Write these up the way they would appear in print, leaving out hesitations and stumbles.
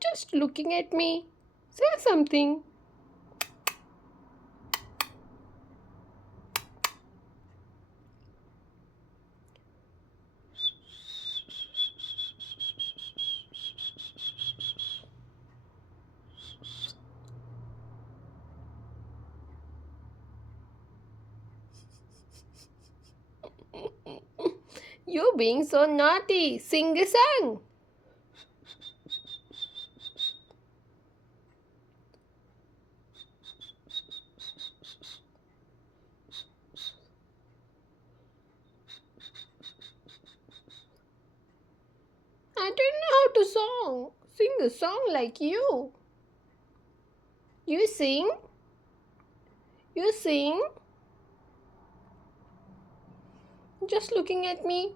Just looking at me. Say something. You being so naughty. Sing a song. I don't know how to song. Sing a song like you. You sing? You sing? Just looking at me.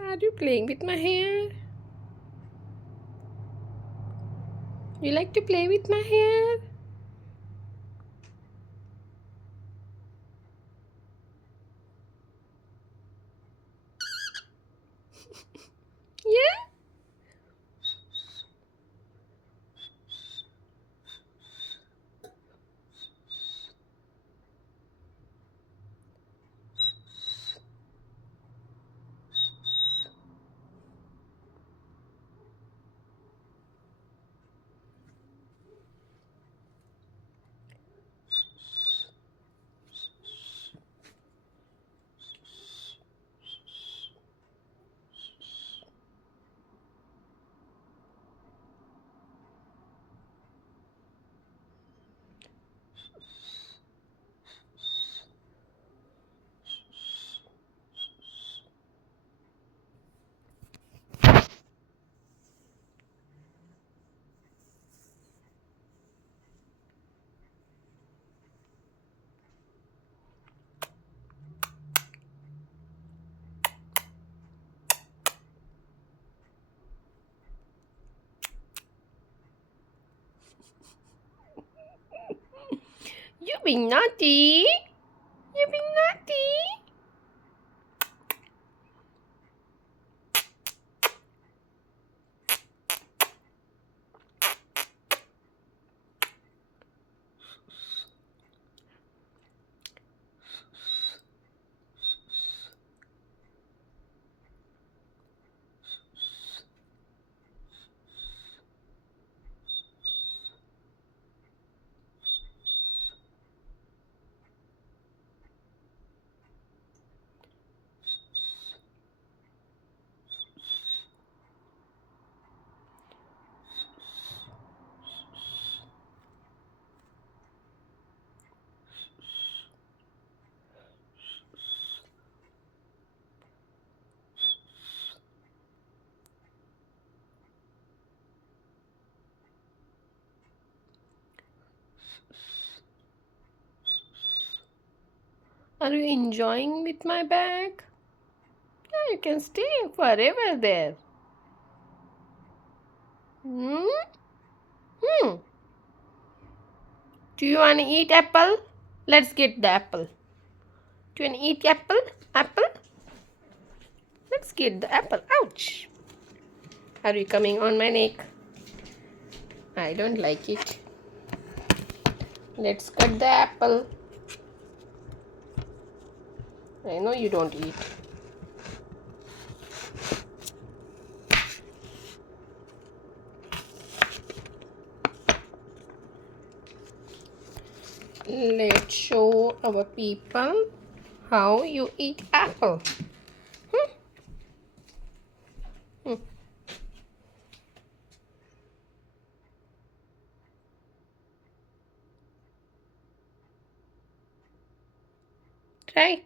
Are you playing with my hair? You like to play with my hair? Yeah? You being naughty? You being naughty? Are you enjoying with my bag? Yeah, you can stay forever there. Hmm? Hmm. Do you want to eat apple? Let's get the apple. Do you want to eat apple? Apple? Let's get the apple. Ouch! Are you coming on my neck? I don't like it. Let's cut the apple. I know you don't eat. Let's show our people how you eat apple. Hmm? Hmm. Try.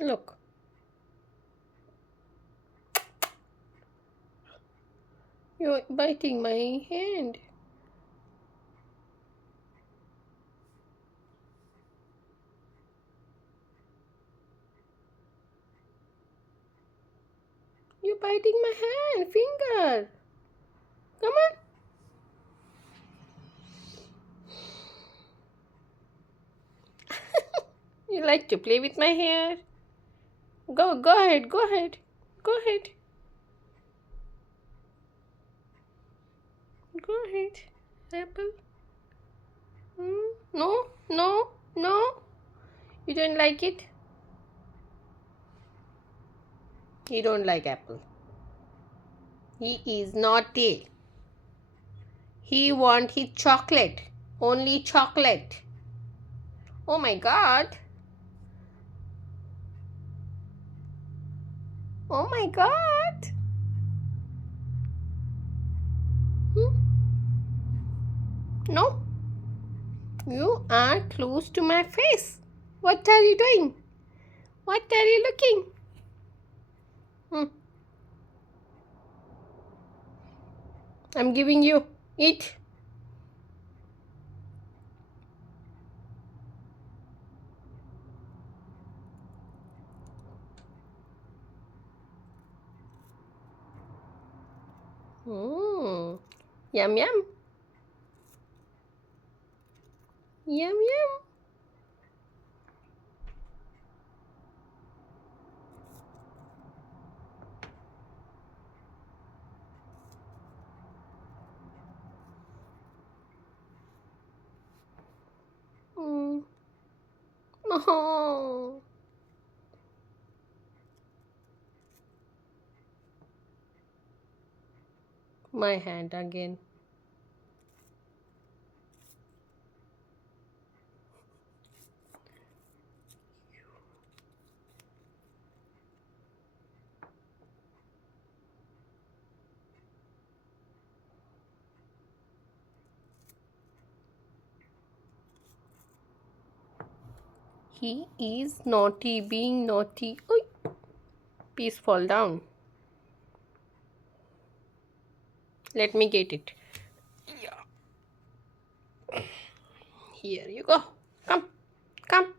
Look. You're biting my hand. You're biting my hand, finger. Come on. You like to play with my hair? Go ahead, go ahead, go ahead, go ahead. Apple. No, no, no. You don't like it? He don't like apple. He is naughty. He want his chocolate. Only chocolate. Oh my god. Oh my god. Hmm? No. You are close to my face. What are you doing? What are you looking? Hmm. I'm giving you. Eat. Hmm. Yum yum. Yum yum. Hmm. Oh. My hand again. He is naughty, being naughty. Oi. Please fall down. Let me get it. Yeah. Here you go. Come. Come.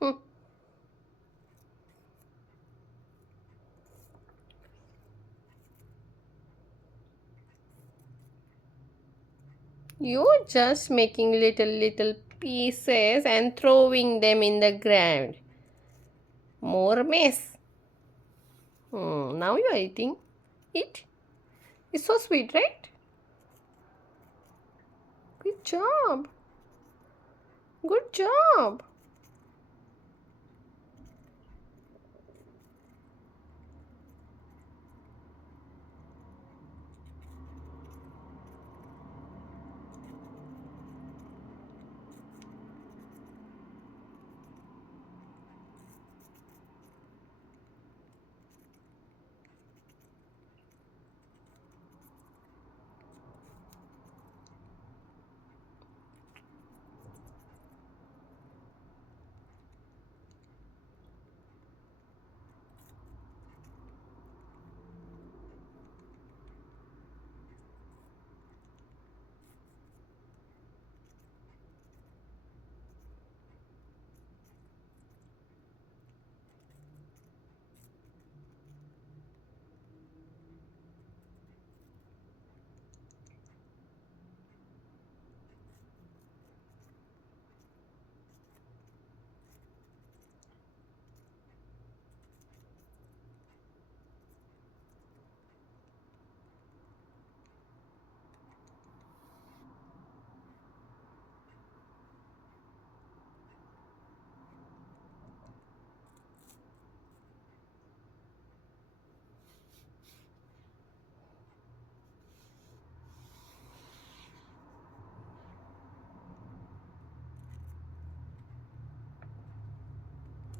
Hmm. You're just making little pieces and throwing them in the ground. More mess. Now you're eating. Eat. It's so sweet, right? Good job. Good job.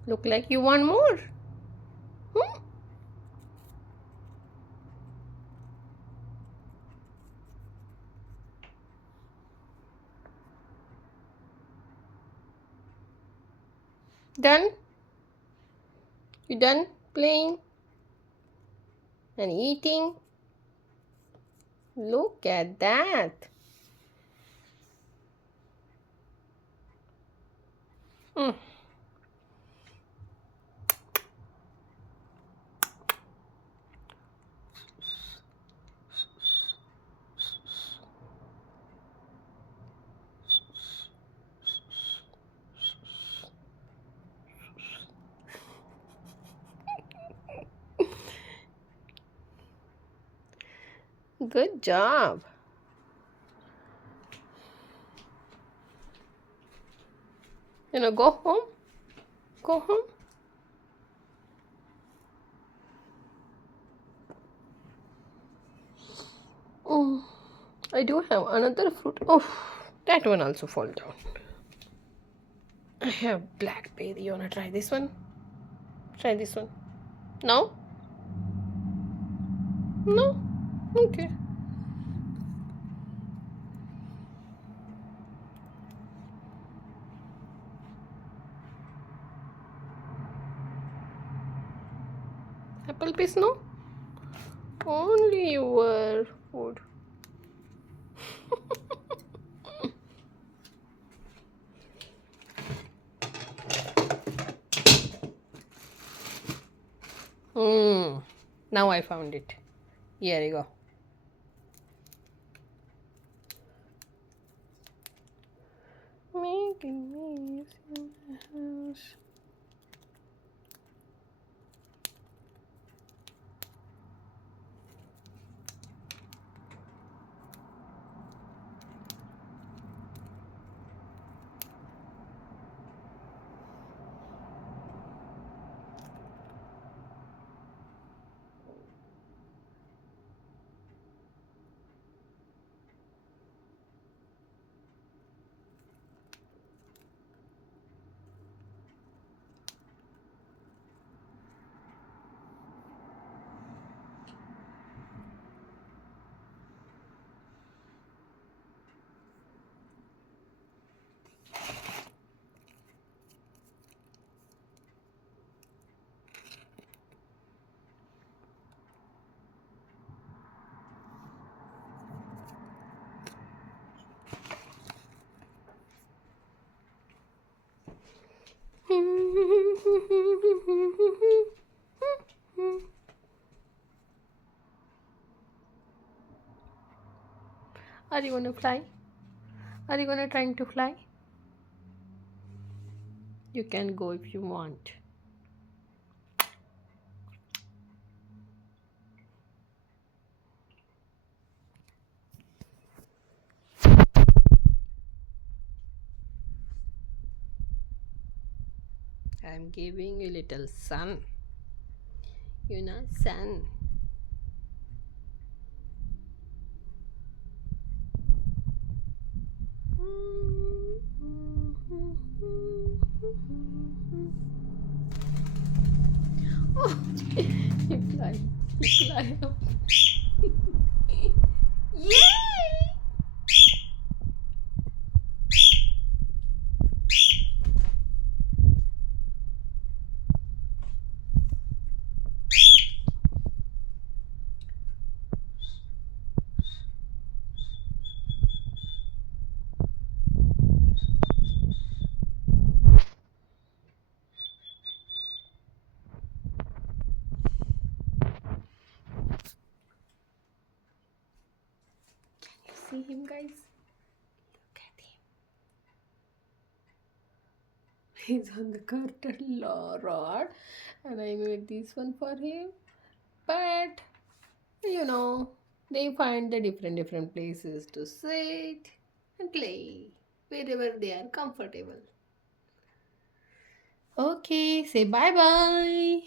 Look like you want more. Hmm? Done? You done playing and eating? Look at that. Mm. Good job. Go home. Go home. Oh, I do have another fruit. Oh, that one also fall down. I have blackberry. You wanna try this one? Try this one. No? No? Okay. Apple piece, no? Only your food. Hmm. Now I found it. Here you go. Making me in the house. Are you gonna fly? Are you gonna trying to fly? You can go if you want. I'm giving you little sun. Sun. Oh, you fly. You fly up. Yay! You see him, guys? Look at him. He's on the curtain rod, and I made this one for him. But they find the different places to sit and play wherever they are comfortable. Okay, say bye bye.